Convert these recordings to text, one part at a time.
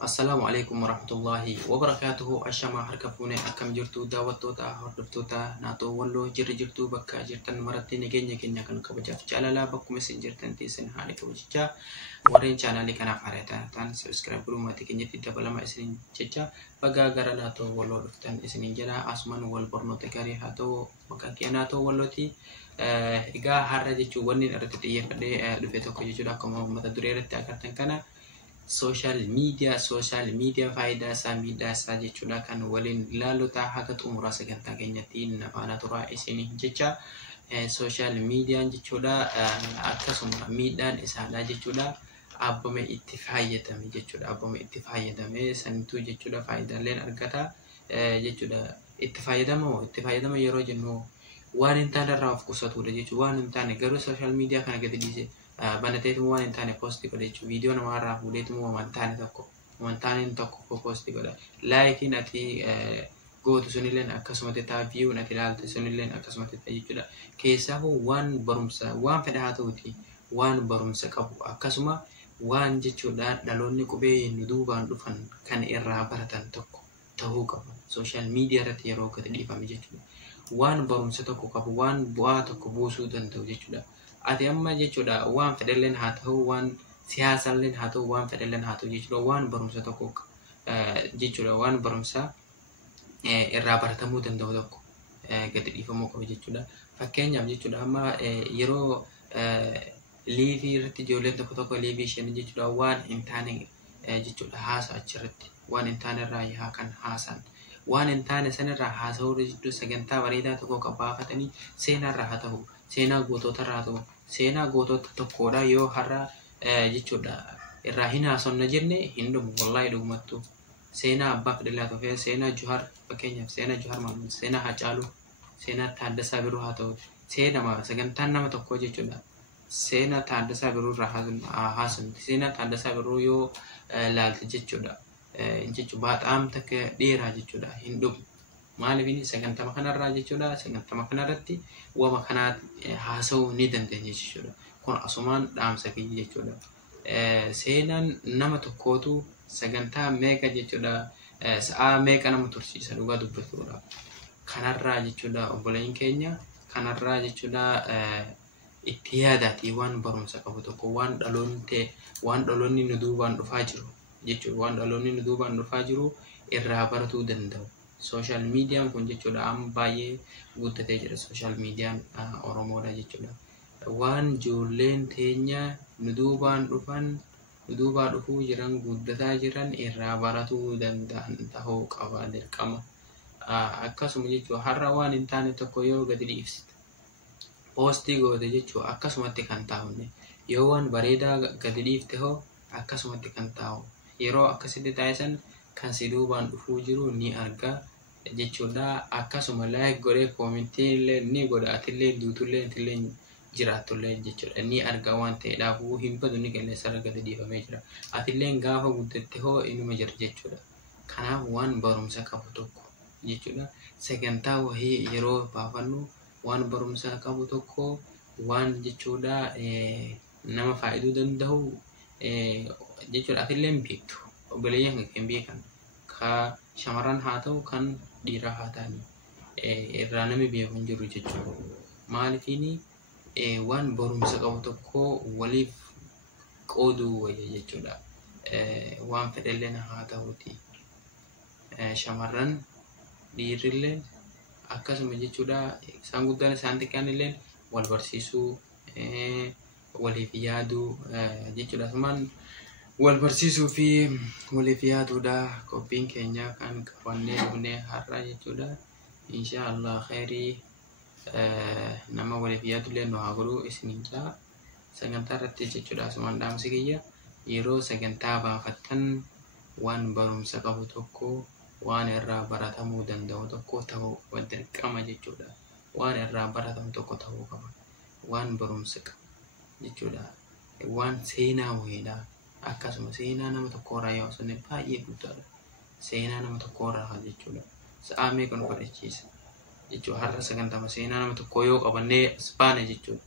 Assalamualaikum warahmatullahi wabarakatuh. Ashama harka fuune akkam jirtu daawwattoota hordoftoota naatoo walloo jirtu bakka jirtan maratti nageenya keenya kan kabajaaf jaalalaa bakkuma isin jirtan teessan haala kabajichaa warreen chaanaalii kanaaf haaraa subscribe gurumatti keenyatti dabalama isin jecha bagaa gara naatoo walloo dhuftan isinin jala asuman wal barnoota gaarii haa ta'u maqaan kee naatoo wallooti. Egaa har'a jechuun wanni irratti xiyyeeffadhee dhufe tokko jechuudha akkuma mata duree irratti agartan kana social media faayidaa isaa miidhaa isaa jechuudha kan waliin ilaaluuta haga xumuraa sagantaa keenyatti nafaana turaa isin jecha social media jechuudha akkasuma miidhaan isaadha jechuudha abbame itti fayyadame jechuudha abbame itti fayyadame sanitu jechuudha faayidaaleen argata jechuudha itti fayyadama yeroo jennu waan hin taane irraa of qusatudha jechuudha waan hin taane garuu social media kana gadi dhiise banateetu waan hin taane posti godha jechuudha viidiyoo namarraa fuudheetu waan taane tokko posti godha laayikiin ati gootu sunilleen akkasumatti taa viiyuun ati ilaalte sunilleen akkasumatti taa jechuudha keessaa waan barumsa waan fedha haa ta'uti waan barumsa qabu akkasuma waan jechuudha dhaloonni qubee nu duubaan dhufan kan irraa baratan tokko ta'uu qaba social media irratti yeroo gadi dhiifame jechuudha waan barumsa tokko qabu waan bu'aa tokko buusuu danda'u jechuudha. Ati amma jechuudha waan fedhalleen haa ta'u waan siyaasalleen haa ta'u waan fedhalleen haa ta'u jechuudha waan barumsa tokko jechuudha waan barumsa irraa baratamuu danda'u tokko gadi dhiifamuu qaba jechuudha. Fakkeenyaaf jechuudha amma yeroo liivii irratti ijoolleen tokko liivii isheen jechuudha waan hin taane jechuudha haasa achirratti waan hin taane irraa yaa kan haasan waan hin taane sanirraa haasa'uu jechuudha sagantaa bareedaa tokko qabaafatanii seenarraa haa ta'u seenaa gootota irraa ta'u seenaa gootota tokkodha yoo har'a jechuudha irraa hin haasofna jenne hin dhumu wallaahi dhugumattu seenaa abbaa fedhilaa ta'u seenaa Juhar fakkeenyaaf seenaa Juhar Maamud seenaa Hacaaluu seenaa Taaddasaa Birruu haa ta'u seenaa sagantaan nama tokko jechuudha seenaa Taaddasaa Birruu irraa haasofna seenaa Taaddasaa Birruu yoo ilaalte jechuudha jechuudha baaxaam takka dheeraa jechuudha hin dhumu. Maaliifini sagantama kanarraa jechuudha sagantama kanarratti wama kanaa haasa'uu ni dandeenya jechuudha kun asumaan dhaamsa kiyya jechuudha seenaan nama tokkootu sagantaa meeqa jechuudha sa'a meeqa nama tursiisa dhugaa dubbachuudha kanarraa jechuudha obboleen keenya kanarraa jechuudha itti yaadaati waan barumsa qabu tokko waan dhaloonni nu duubaan dhufaa jiru jechuudha waan dhaloonni nu duubaan dhufaa jiru irraa baratuu danda'u. Social media kun jechuudha amma baay'ee guddatee jira social media Oromoodha jechuudha waan ijoolleen teenya nu duubaan dhufuu jiran guddataa jiran irraa baratuu danda'an ta'uu qaba dirqama akkasuma jechuudha har'a waan hin taane tokko yoo gadi dhiifsite poostii goote jechuudha akkasumatti kan taa'unne yoo waan bareedaa gadi dhiifte hoo akkasumatti kan taa'u yeroo akkasitti taasisan kan si duubaan dhufuu jiru ni arga jechuudha akkasuma like godhee koomentii illee ni godha atillee duutullee atillee jiraatullee jechuudha ni arga waan ta'eedhaafuu hin badu ni qilleensarra gadi dhiifamee jira atillee gaafa guddatte hoo inuma jira jechuudha kanaaf waan barumsa qabu tokko jechuudha sagantaa wahii yeroo baafannu waan barumsa qabu tokko waan jechuudha nama faayiduu danda'u jechuudha atillee beektu obboleeyyan kan beekan ka shamarran haa ta'u kan dhiiraa haa ta'anii irraa namni beeku hin jiru jechuudha maaliifini waan barumsa qabu tokko waliif qooduu wayya jechuudha waan fedhalleen haa ta'uti shamarran dhiirrillee akkasuma jechuudha isaan guddaan isaan xiqqaan illee wal barsiisuu waliif yaaduu jechuudha asumaan wal barsiisuu fi waliif yaaduudha qophiin keenya kan qabannee dhufnee har'a jechuudha inshaallah khairii nama waliif yaadullee nu haa godhu isiniin jaa sagantaa irratti jechuudha asumaan dhaamsi kiyya yeroo sagantaa baafattan waan barumsa qabu tokko waan irraa baratamuu danda'u tokko ta'uu dirqama jechuudha waan irraa baratamu tokko ta'uu qaba waan barumsa qabu jechuudha waan seenaa wayiidha akkasuma seenaa nama tokkorraa yoo sunne baay'ee guddaadha seenaa nama tokkorraa jechuudha sa'a meeqa nu fudhachiisa jechuudha har'a sagantama seenaa nama tokko yoo qabannee baane jechuudha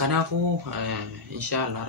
kanaafuu inshaallah